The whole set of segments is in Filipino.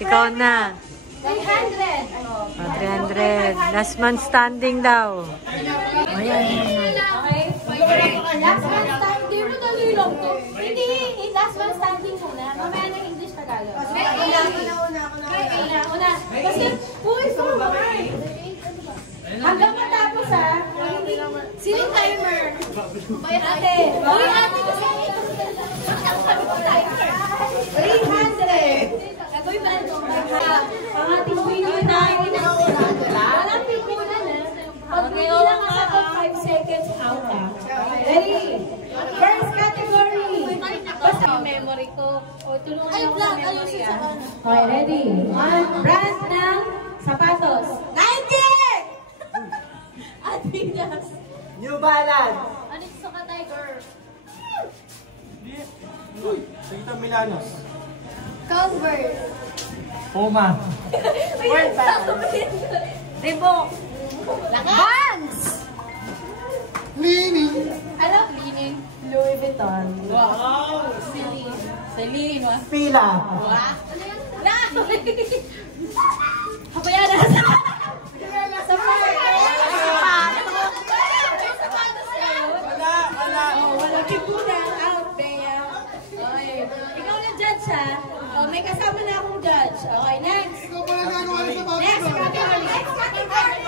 Ikaw na. 300. 300. Last man standing daw. Ayan. Okay. Last man standing. Madali lang to. Hindi. Last man standing muna. Mamaya na English Tagalog. Una. Kasi, uy, sorry. Hanggang matapos ha. Sino timer? Ate. Uy, ate kasi. 300. Ako'y ba ito? Pangating video na. Walang pikunan ha. Pag hindi lang kasapag 5 seconds out ha. Ready? First category. Basta yung memory ko. O, tulungan ako sa memory ha. Okay, ready? Brand ng sapatos. Nike! Adidas. New Balance. Anong suka, Tiger? Uy, Sita Milanos. Converse. Puma. Word ba? Reebok. Vans. Lini. Alam, Leaning. Louis Vuitton. Wow. Celine. Pila. Wow. Ano yan? Kapaya na. Wala pikunan. Out, Bea. Okay. Ikaw na judge ha. Oh, may kasama na akong judge. Okay, next. Next category.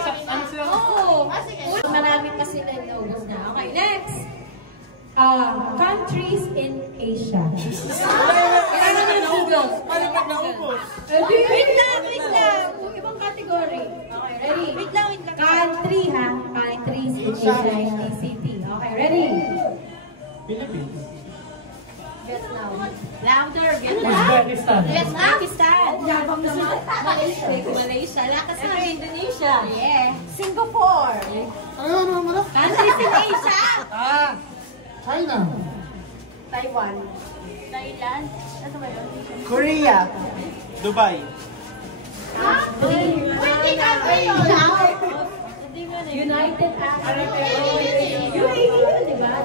Oh. Marami pa sila logos na. Okay, next. Countries in Asia. Kailangan na Google. Wait lang. Ibang category. Okay, ready? Wait lang. Country ha. Countries in Asia, hindi city. Okay, ready? Philippines. Vietnam. Louder. Vietnam. Uzbekistan. Pakistan. Yabang naman. Malaysia. Lakas na. Indonesia. Yeah. Singapore. Ano? Countries in Asia. China. Taiwan. Thailand. Ano ba yun? Korea. Dubai. United Arab Emirates. UAE, di ba?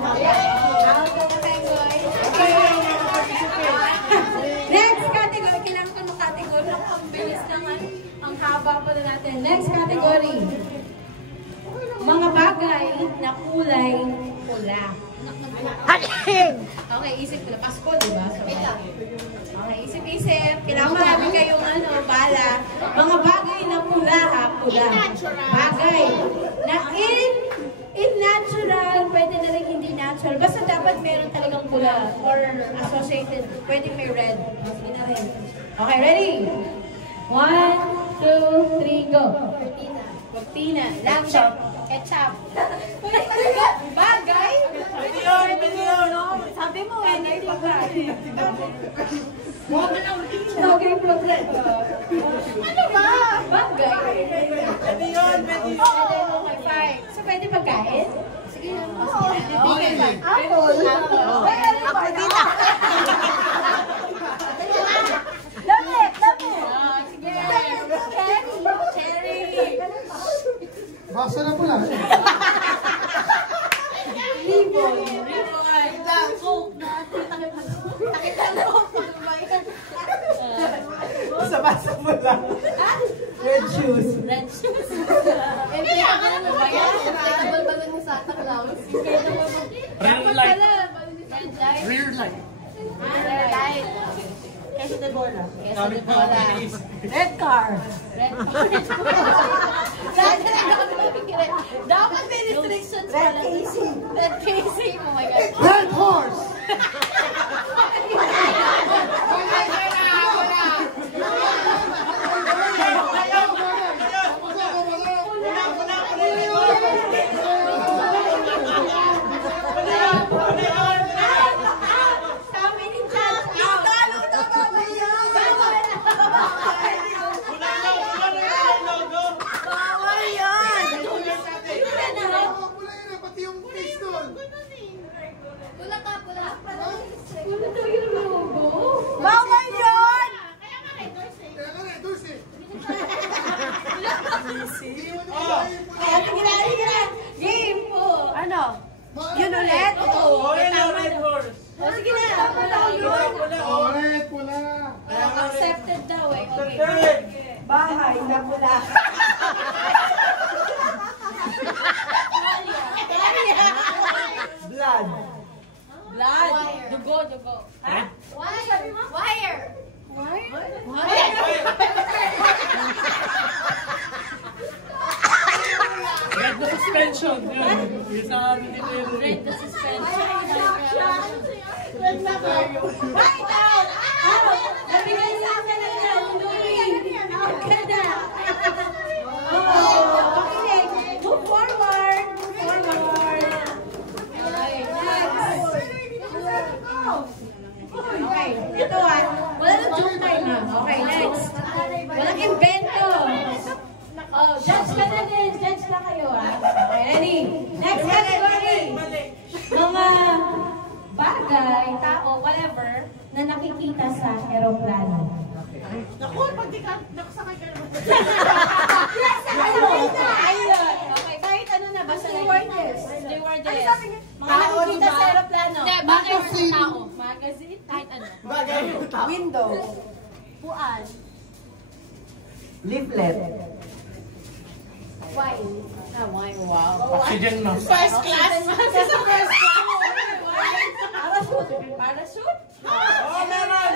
Next category. Kailangan ko ng category. Ang bilis naman. Ang haba pa na natin. Next category. Mga bagay na kulay pula. Okay, isip ko na. Pasko, di ba? Okay, isip-isip. Kailangan marami kayong bala. Mga bagay na pula ha, pula. Bagay na in natural, pwede na rin hindi natural. Basta dapat meron talagang pula or associated. Pwede may red. Sige na rin. Okay, ready? 1, 2, 3, go. Cortina. Laptop. Ketchup. Bagay? Pwede yun. Sabi mo eh, hindi bagay. Bagay progress. Ano ba? Bagay. Pwede yun. Okay, fine. So, pwede pagkain? Sige. Okay, fine. Apple. Ako dito. Damit. Sige. Cherry. Basta na pula. Libon. Coke natin. Takit na Coke. Ano ba yan? Sa basa mo lang. Red shoes. Red shoes. Ano ba yan? Balbalon mo sa Taclaus. Rear light. Red light. Rear light. Red light. Queso de bola. Red car. Red car. Dapat may restrictions pala. Red casing. Oh my God. Red horse. Bawal yun! Game po! Ano? Yun ulit? Oo. Red horse. O sige na. Red pula. Accepted daw eh. Okay. Bahay na pula. Blood. Blood. Dugo. Ha? Wire. Red na suspension. Yun. Yung sa amin dito yun. Red na suspension. Red na tayo. Right out! Nabigay sa akin ng Louis. Okay na. Okay. Move forward. Okay, next. Okay, ito wala nang joke time ha. Okay, next. Walang invento. Oh, judge ka na din. Judge na kayo Okay, ready? Next category. Mga bagay, tao, whatever, na nakikita sa aeroplano. Naku, pag di ka nakasakay ka naman. Ayun. Okay, kahit ano na, basta stewardess. Mga nakikita sa aeroplano. Hindi, bagay mo sa tao. Magazine, kahit ano. Bagay. Window. Puan. Leaflet. Wine. Wine, wow. Oxygen mask. First class. Sa first class. Parachute? Oh, meron.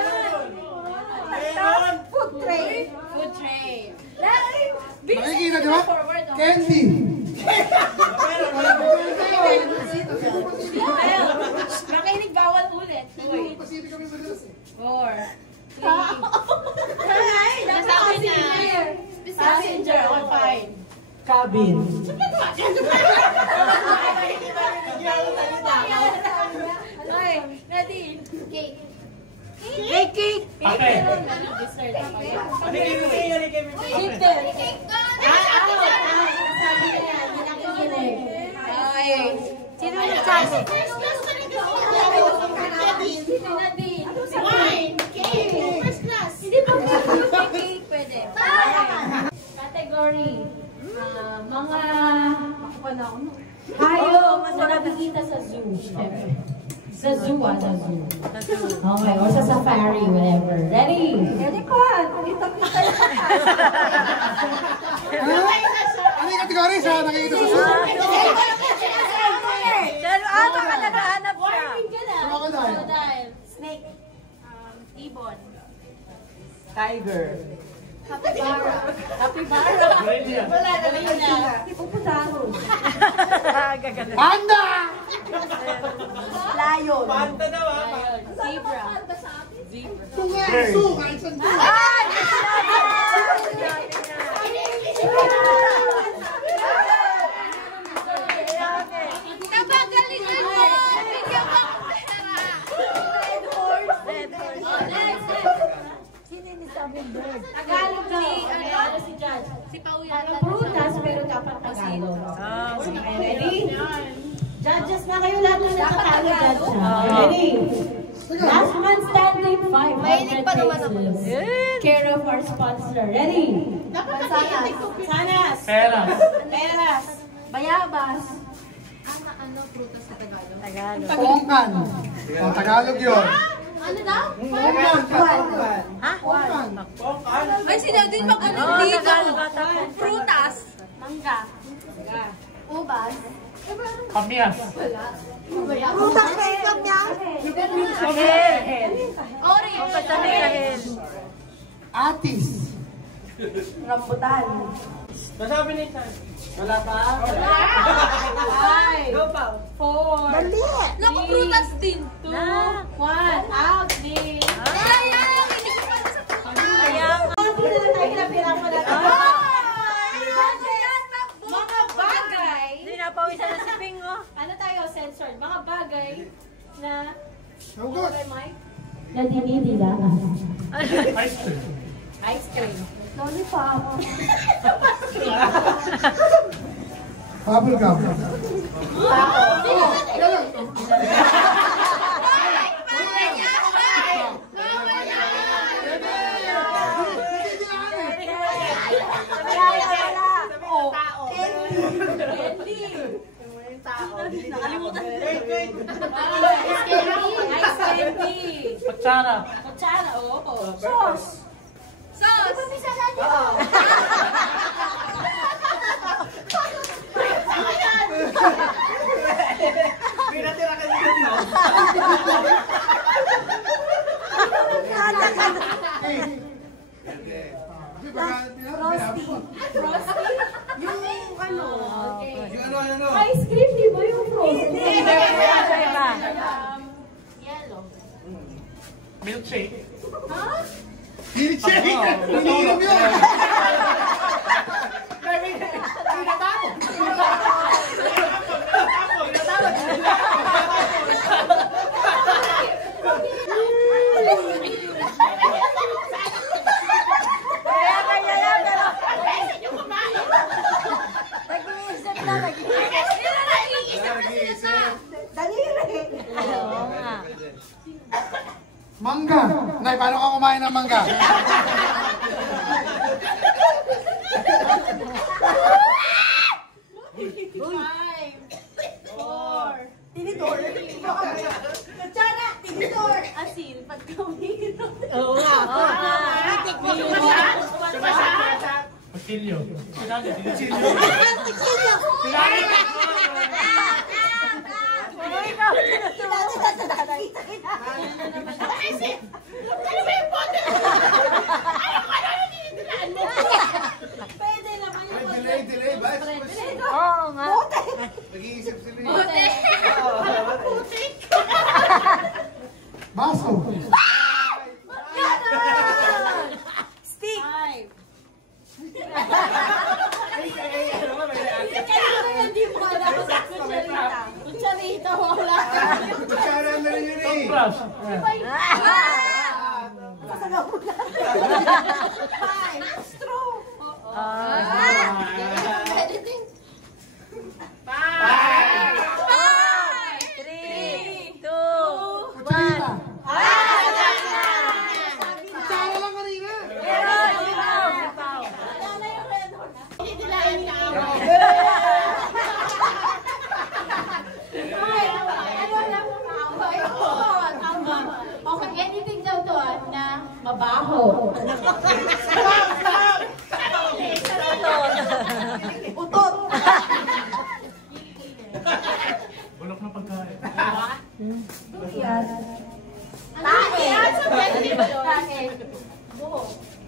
Food tray. Makikita, di ba? Forward. Candy. Makinig bawal ulit. 4. 3. Nasabi na. Passenger. Okay, fine. Cabin. Okay, ready? Cake. Cake. Okay. Dessert. Cake ka! Sabi na yan, hindi nakikinig. Okay. Sino nagsabi? Sino na din? Wine! Cake! First class! Hindi pa cake pwede. Category. Mga hayop na nakikita sa zoo. Sa zoo, sa zoo. Okay, or sa safari, whatever. Ready? Ready po. Kita-kita yan. Ano yung kategory sa nakikita sa susunod? Pero baka naghahanap siya. Crocodile. Snake. Ibon. Tiger. Capybara. Brilliant. Wala na na. Hippopotamus. Gaganda. Panda! Lion. Panda daw Zebra. Tunga! Tunga! Isang tunga! Ay! Napagalingan mo! Bigyan mo ako pera! Red horse. Sino yung sabing bird? Tagalog ano si Judge? Si Pau Ano prutas pero dapat Tagalog. Okay, ready? Judges na kayo lahat na nakatalo, Judge. Ready? Last man standing, 500 Mahilig pa naman ako. pesos. Care of our sponsor. Ready? Sanas. Peras. Bayabas. Ano prutas sa Tagalog? Tagalog. Pongkan. O, Tagalog yun. Ano daw? Pongkan. Ha? Ay, sinabi din pag ano Oo, dito. Tagalog ata. Prutas. Mangga. Ubas. Kamyas. Prutas na yung niya. Sahel. Orange. Ang kasali sahel. Atis. Rambutan. Nasabi ni Chan. Wala pa? Five. Go pa. 4. Dali. Naku, prutas din. 2. 1. Out din. Ay, hindi ko pa sa prutas. Ayaw. Hindi na lang tayo pinapirang mo lang. Ayan, takbo. Mga bagay. Hindi napawisan na si Ping, oh. Ano tayo, censored? Mga bagay na Hugot. na dinidilaan. Ice cream. Ice cream. Lollipop. Bubble gum. Nakalimutan. Ice candy. Kutsara. Kutsara. Sauce. Sauce. Pinatira ka dito. Ice cream, di ba yung frozen? Yellow. Milkshake. Milkshake! Iniinom yun! Mangga! Nay, paano ka kumain ng mangga? Tinidor. Kutsara, tinidor. Asin. Pagkawin. Oo nga. Pasilyo. Pwede naman yung Delay, ba? Oo nga. Nag-iisip sila. Bote. Baso. Stick. Hindi mo alam sa kutsarita. Kutsarita, wala. Kutsara na rin yun eh. Toothbrush. Straw. Kutsara. Kutsara lang kanina. Okay, anything daw to na mabaho. Utot. Bulok na pagkain. Tae.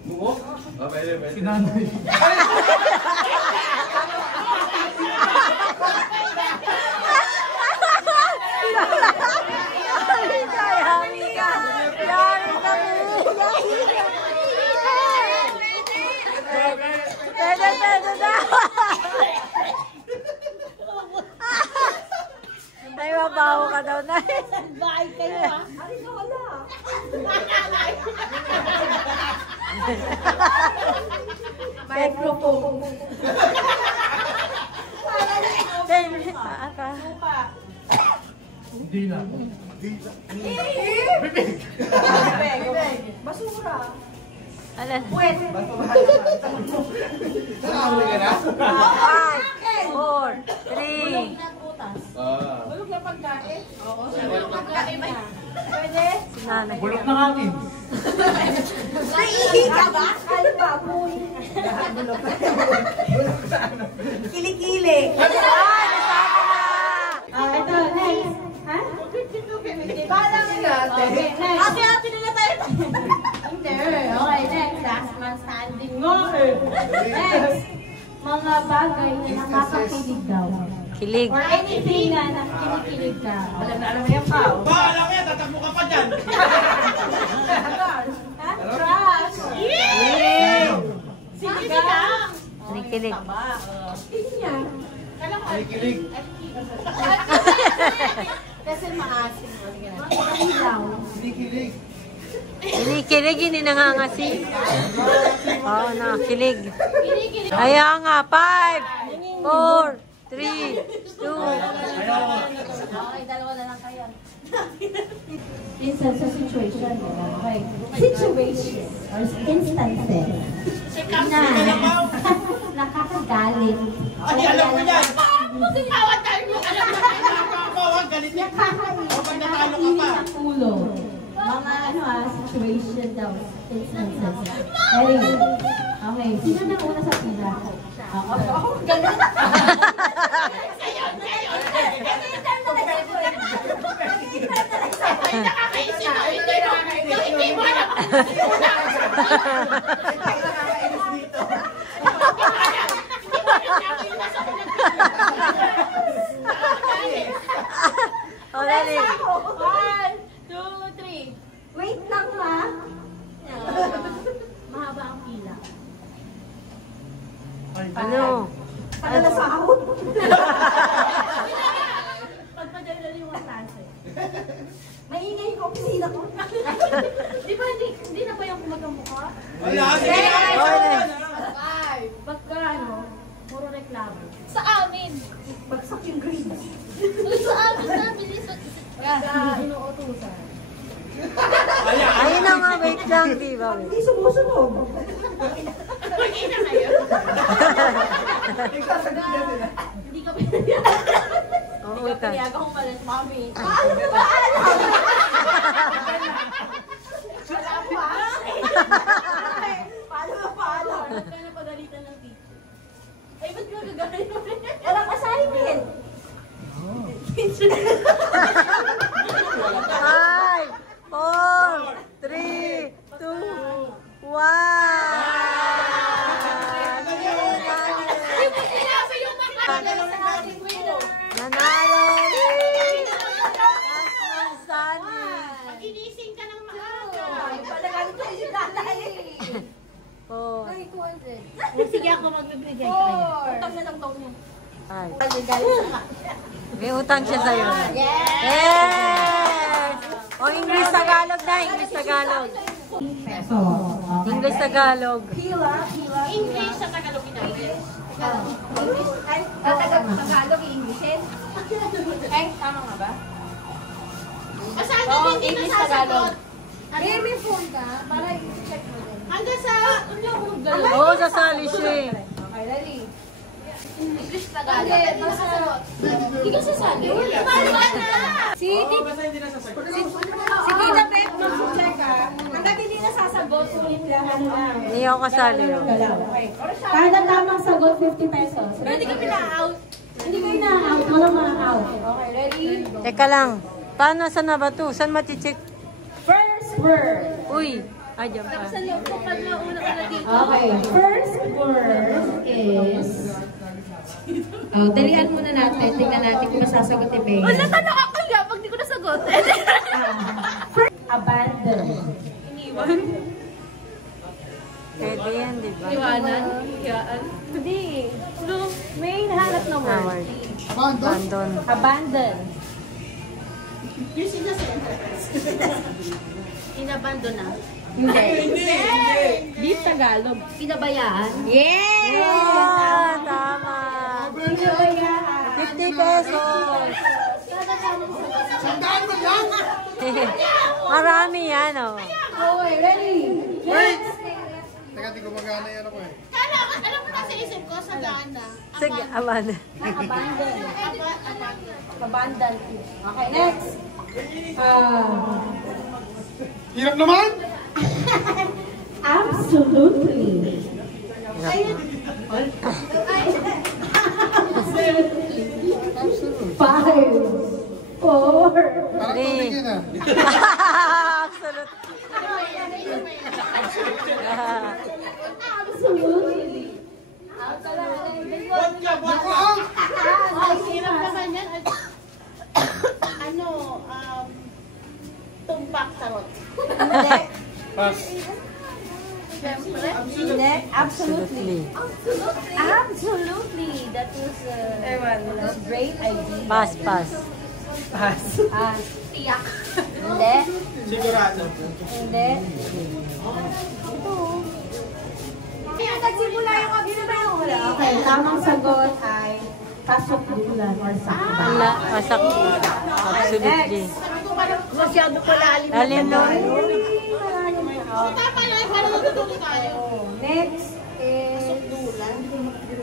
Bungo? Ah, pwede. Sinanay. Ay, mabaho ka daw na. Bye kayo ha. Microphone. Hindi na. Basura. Alan. Puwet. Nakahuli ka na? 5, 4, 3. Bulog na pagkain? Oo. Bulok na pagkain. Pwede? Nanay. Bulok ng akin. Naiihi ka ba? Ay, baboy. Kilikili. Ay, nasabi na. Ito, next. Ha? Parang natin. Okay, next. Ate-ate na tayo. Hindi. Okay, next. Last man standing. Next. Mga bagay na nakakakilig daw. Kilig. Or anything na nakikinikilig ka. Alam mo yan pa. Alam mo yan, tatakbo ka pa dyan. Crush. Sinigang. Kinikilig. Tingnan. Kilig. Kasi maasim. Ilaw. Kilig. Kinikilig, hindi nangangasi. Oo, nakilig. Kaya nga, 5, 4, 3, 2. Okay, dalawa na lang kayo. Instance sa situation. Okay. Situation or instances na nakakagalit. Ay, alam ko yan. Magkakawa tayo mo. Alam mo tayo. Nakakawag, galit yan. Nakakainis. Pag natalo ka pa. Nakakainit ang ulo. Mga situation daw. Instances. Ready? Okay. Sino na una sa pila? Ako. Ganun. O, dali. 1, 2, 3. Wait lang ma. Mahaba ang pila. Ano? Ano na sa out? Pagpadali yung klase. Maingay ko opisina ko. Di ba hindi na ba yung kumagamukha? Wala, Pagka ano, puro reklamo. Sa amin. Bagsak yung grades. Sa amin na, bilis. Pagka inuutusan. Ayun na nga, wait lang, di ba? Hindi sumusunod. Hindi na kayo. Hindi ka pinag- Oo, ka. Kaya ako umalis, mami. Paano mo ba alam? Wala pa. Paano mo pa alam? Kaya napagalitan ng teacher. Ay, ba't ka gagawin mo? Walang assignment. 5, 4, 3, 2, 1. Sinabi yung mga sa ating winner. Nanalo! Last one, Sunny. Ginising ka ng maaga. Palagan ko yung nanay. Oh, Ay, 200. Sige ako magbibigay. Utang na lang daw niya. 5. May utang siya sa'yo. Yes! Yes! O, English Tagalog na, English Tagalog. Peso. English Tagalog. Pila. English sa Tagalog natin. English. Ay, Tagalog, Englishin. Ay, tama nga ba? Basta hanggang hindi nasasagot. May phone ka para i-check mo din. Hanggang sa... Oo, sasali siya eh. Okay, ready? English Tagalog. Hindi ka sasali. Si Tita Beth, mag-check ka. Hanggang hindi nasasagot, ulit lang, ano lang. Hindi ako kasali. Oh. Okay. Kada tamang sagot, 50 pesos. Pero hindi kami na-out. Hindi kayo na-out, walang ma-out. Okay, ready? Teka lang. Paano, saan na ba ito? Saan maticheck? First word. Uy! Ay, dyan pa. Kapag nauna ka na dito. Okay, first word is... Oh, dalian muna natin. Tingnan natin kung masasagot ni Bea. Natanong ako nga pag di ko nasagot. First, abandon. Iniwan. Pwede yan, di ba? Iwanan. Hiyaan. Hindi. No, may nahanap na word. Award. Abandon. Abandon. Yung sinasentence. Inabandon na. Hindi. Di Tagalog. Pinabayaan. Yes! Yeah, tama. Pinabayaan. 50 pesos. Sandaan mo lang! Marami yan, oh. Okay, ready? Next! Teka, di gumagana yan ako eh. Alam mo na sa isip ko, sa Ghana. Sige, abandon. Abandon. Abandon. Okay, next. Hirap naman! Absolutely. Five. Four. Parang Three. tumigin ah. Absolute. Absolutely. Ako out! Ang hirap naman yan. Ano, tumpak sarot. Pass. Hindi. Absolutely. Absolutely. That was a great idea. Pass, pass. Tiyak. Hindi. Sigurado. Hindi. Nagsimula yung absent. Okay, tamang sagot ay kasukdulan or sakba. Wala, pasak. Absolutely. Masyado pala Lalim nun. Papalay, parang natutulog tayo. Next is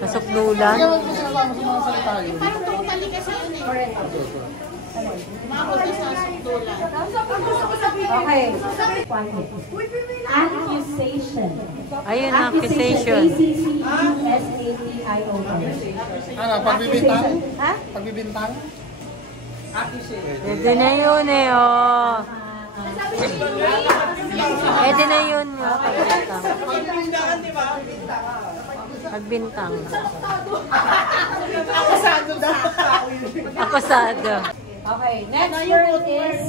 Pasok dulan. Kaya wag mo sinasama sa mga salita yun. Parang totally kasi yun eh. correct. Mapunta sa sundulan. Okay. Accusation. Ayun, accusation. A-C-C-U-S-A-T-I-O-N. Ano, pagbibintang? Ha? Pagbibintang? Pwede na yun eh, oh. Pwede na yun, oh. Pagbintang. Pagbintang. Akusado. Okay, next word is,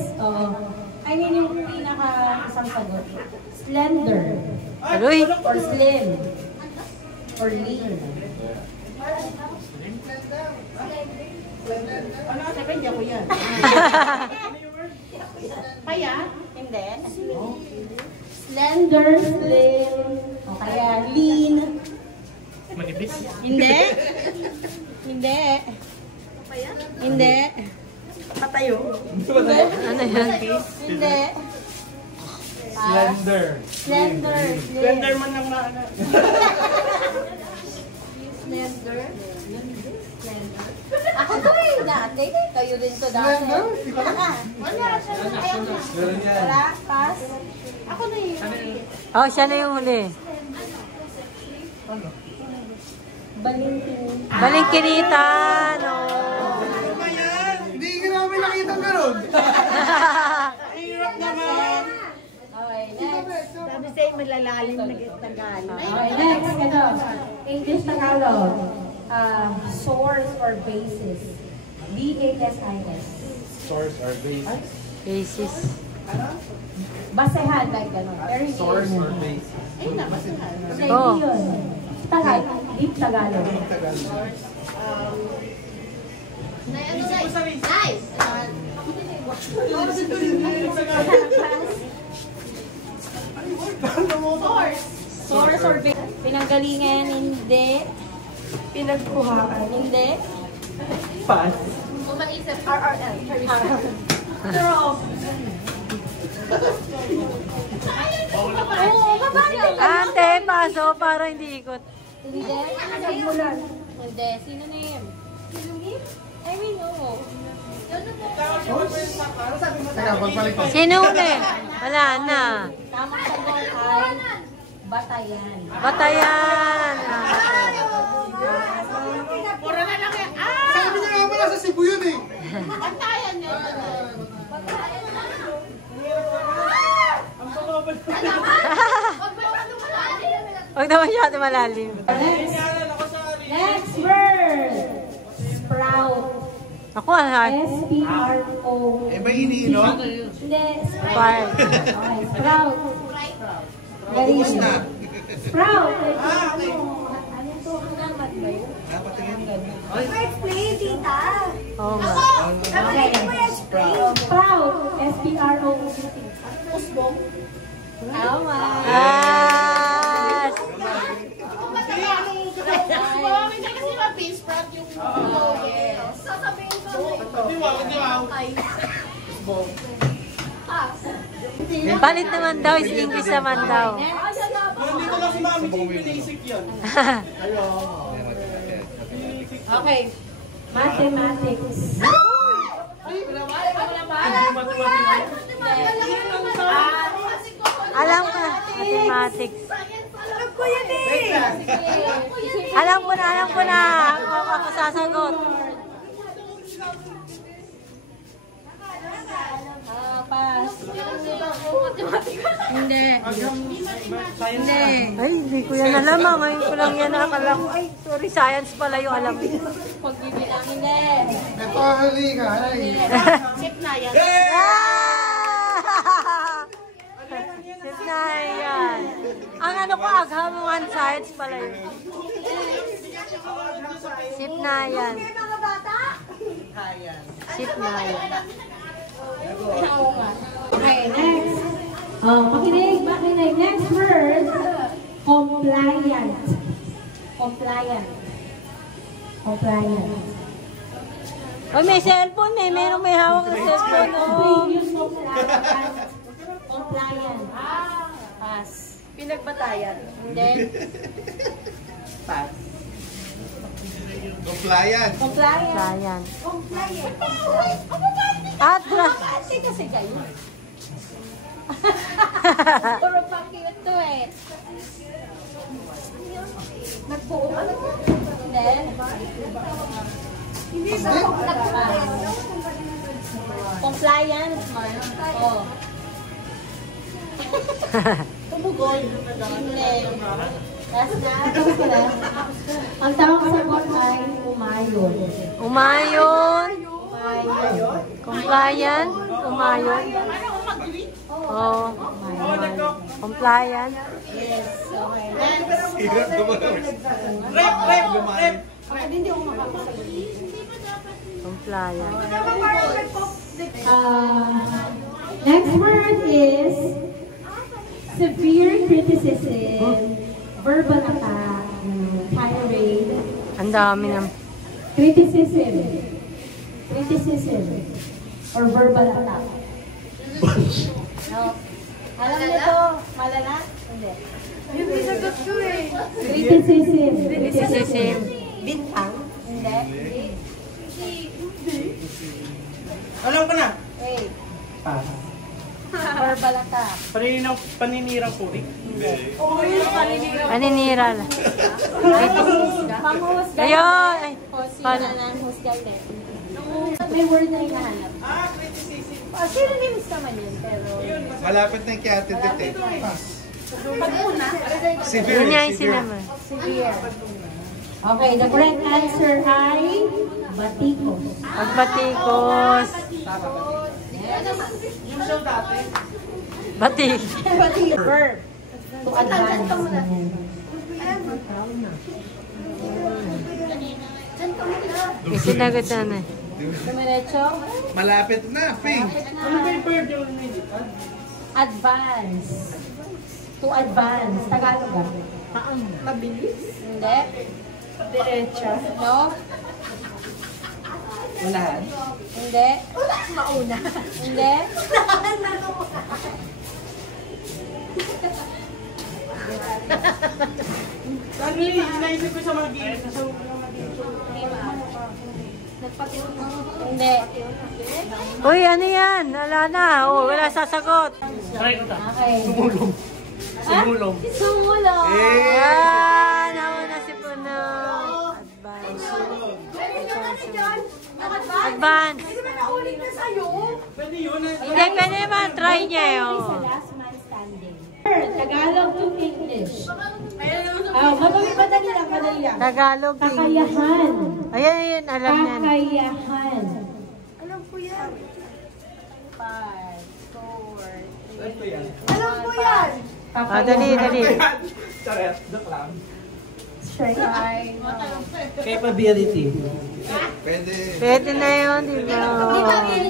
I mean yung pinaka isang sagot. Slender. Aroy. Or slim. Or lean. Hindi ako yan. Kaya? Hindi. Slender, slim, o kaya lean. Manipis. Hindi. Hindi. Hindi. Patayo. Ano yan? Hindi. Slender. Slender. Slender man lang na. Slender. Slender. Ako to eh, dati. Kayo din to dati. Slender? Di ba? Wala. Wala. Pass. Ako na yun. Oh, siya na yung huli. Balintin. Balingkinitan, oh. Ano ba yan? Hindi ka namin nakita meron. Hirap naman. Okay, next. Sabi sa'yo, malalalim na Tagalog. Okay, next. Ito. English Tagalog. Source or basis. B-A-S-I-S. Source or base. Basis. Basehan, like gano'n. Very Source or base. Ayun na, basehan. Oh. Yun. Deep Tagalog. Source or basis. Pinanggalingan, hindi. Pinagkuhaan, hindi. Pass. Kung maisip, RRL. Pero, oo, mabagal. Ante, paso para hindi ikot. Hindi. Simulan. Hindi. Sino name? Sino name? I mean, oo. Teka, pagbalik ko. Sino huli? Wala na. Tamang sagot ay Batayan. Batayan. Pura na lang yan. Sabi niya nga pala sa Cebu yun eh. Bantayan niyo. Huwag na masyado malalim. Next word. Sprout. Ako, hard. S-P-R-O. Eh, ba iniinom? Hindi. Spark. Okay, sprout. Galing. Sprout. Ano to? Halaman ba yun? Explain, tita. Oo nga. Okay. Sprout. S-P-R-O-U-T. Usbong. Tama. Yes! Hindi kasi ma-bean sprout yung sasabihin ko. Balit naman daw, is English naman daw. Hindi ko kasi mami basic yun. Okay. Mathematics. Alam ko na, mathematics. Alam ko na. Ako sasagot. Pass. Hindi. Hindi. Ay, hindi ko yan alam. Ngayon ko lang yan nakakala ko. Ay, sorry, science pala yung alam ko. Pagbibilang hindi. Ito, hali ka. Check na yan. Sip na yan. Ang ano ko, aghamungan science pala yun. Sip na yan. Sip na yan. Okay, next. Makinig. Next word. Compliant. Compliant. Oy, may cellphone eh. May hawak ng cellphone. Oh. Previous compliant. Compliant. Pass. Pinagbatayan. Hindi. Pass. Compliant. Compliant. Science. Compliant. Atras. Kasi kasi kayo. Puro pa cute to eh. Nagbuo ka na? Hindi. Compliance man. Oh. Tumugon. Hindi. Last na. Ang tawag sa bot ay umayon. Umayon. Compliant. Umayon. Oh. Compliant. Yes. Okay. Hirap gumalaw. Rep! Hindi ako makakasagot. Compliant. Next word is severe criticism, verbal attack, tirade, Ang dami ng... criticism, or verbal attack. No. Alam niyo to, malala? Hindi. Hindi sagot ko eh. Criticism. Criticism. Bintang? Hindi. Alam ko na. Wait. Pass. Verbal attack. Paninirang puri. Paninira lang. Panghusga. Ayun! Ay, O sino na ang husga ulit? May word na hinahanap. Criticism. Synonyms naman yun, pero... Malapit na yung kay Ate Tete. Pass. Pag una, Severe. yun niya yung sinaman. severe. Okay, the correct answer ay batikos. Pagbatikos. Yung show dati. Batik. Verb. To advance. Sinagot na eh. Dumiretso. Malapit na, Pink. Ano ba yung bird yung Advance. To advance. Tagalog ba? Mabilis? Hindi. Diretso. No? Unahan? Hindi. Mauna. Hindi. Dali, inaisip ko sa mag-iis. Hindi. Uy, ano yan? Wala na. Oh, wala sasagot. Try ko ta. Okay. Sumulong. Sumulong. Sumulong. Ah, nauna si Puno. Advance. Advance. Pwede yun. Hindi, pwede naman. Try niya Sa yun. last man standing. Tagalog to English. Madali lang. Tagalog. Kakayahan. Ayan, ayan. Alam na. Kakayahan. Alam ko yan. 5, 4, Ito yan. Ah, dali, dali. Charet. Joke lang. 5. Capability. Pwede. Pwede na yun, di ba?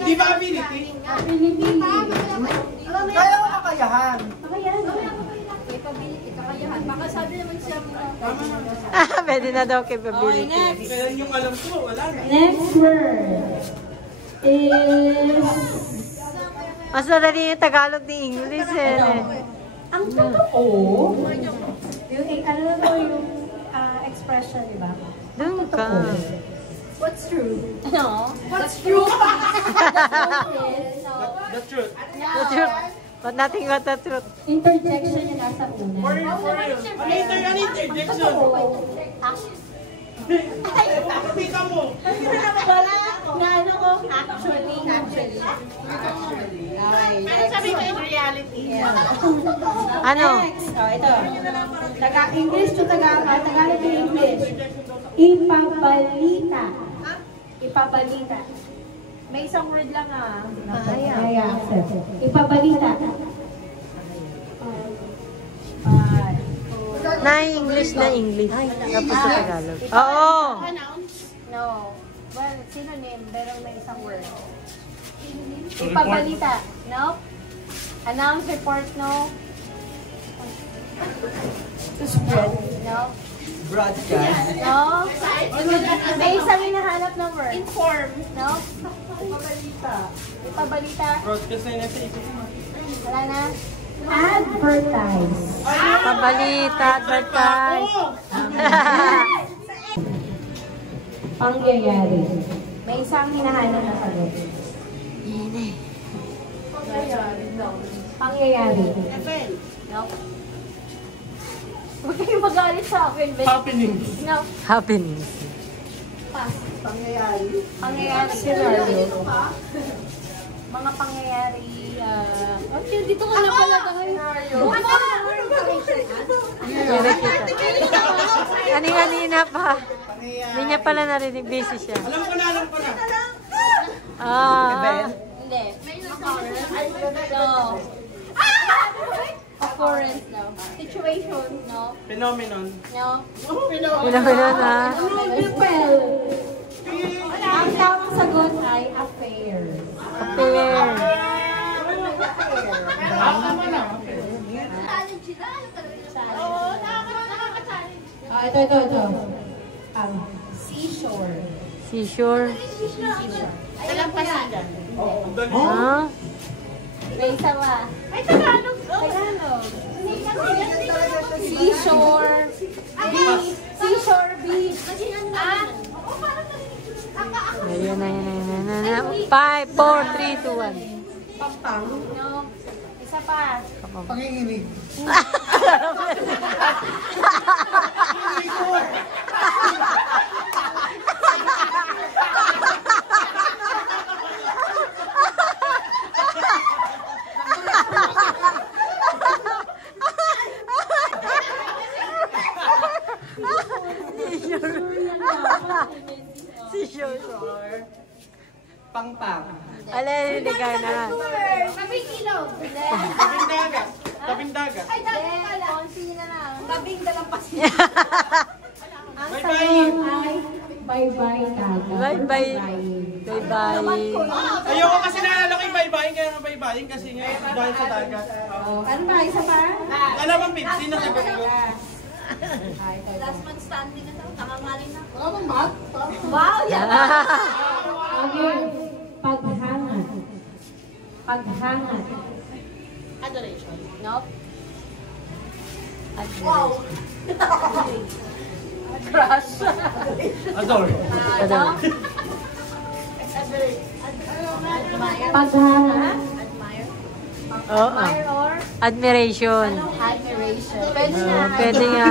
Di ba ability? Kaya ko kakayahan. Capability, kakayahan. Baka sabi naman siya Ah, pwede na daw capability. Kaya yung alam ko, wala na. Next word is Mas madali yung Tagalog ni English eh. ang totoo. Yung expression, di ba? Doon ka. What's true? Ano? What's true? The truth. The truth. But nothing but the truth. Interjection yung nasa una. For real. Ano interjection? Kita mo. Wala. Naano ko? Actually. Pero sabi ko in reality. Ano? Next. Ito. English to Tagalog to English. Ipabalita. Ipabalita. May isang word lang ah. Ay, accept. Ipabalita. Na English na English. Tapos sa Tagalog. Oo. No. Well, synonym, pero may isang word. Ipabalita. No? Announce, report, no? No? Broadcast. No? May isang hinahanap ng word. Inform. No? Ipabalita. Broadcast na yun sa isip mo. Wala na? Advertise. Pabalita, advertise. Pangyayari. May isang hinahanap na sagot. Nene. Pangyayari. No. Huwag kayong magalit sa akin. Happenings. No. Happenings. Pass. Pangyayari. Pangyayari. Scenario. Mga pangyayari. Okay, dito ka na pala dahil. Kanina pa. Hindi niya pala narinig. Busy siya. Alam ko na. Ah. Hindi. No. Occurrence, no. Situation, no. Phenomenon. No. Pinapinan na. Well, ang tamang sagot ay affair. Affair. Ito. Seashore. Seashore. Talampasan. Ah. May isa pa. Ay, Tagalog. Tagalog. Seashore. Beach. Seashore beach. Ah? Ayan. 5, 4, 3, 2, 1. Pampang. No. Isa pa. Panginginig. Seashore. Pangpang. Alay, hindi ka na. Tabing ilog. Tabing dagat. Tabing dagat. Ay, dami pala. Konti na lang. Tabing dalampasin. Bye-bye. Bye-bye, Tata. Bye-bye. Bye-bye. Ayoko kasi naalala ko yung bye-bye. Kaya nga bye-bye kasi nga dahil sa dagat. Ano ba? Isa pa? Alam ang 50 na sagot ko. Last man standing na ito. Nakangalin na. Wow, yan. Okay. Paghangat. Paghangat. Adoration. Nope. Crush. Adore. No? Paghangat. Admire. Oo. Admire or Admiration. admiration. Pwede na. Pwede nga.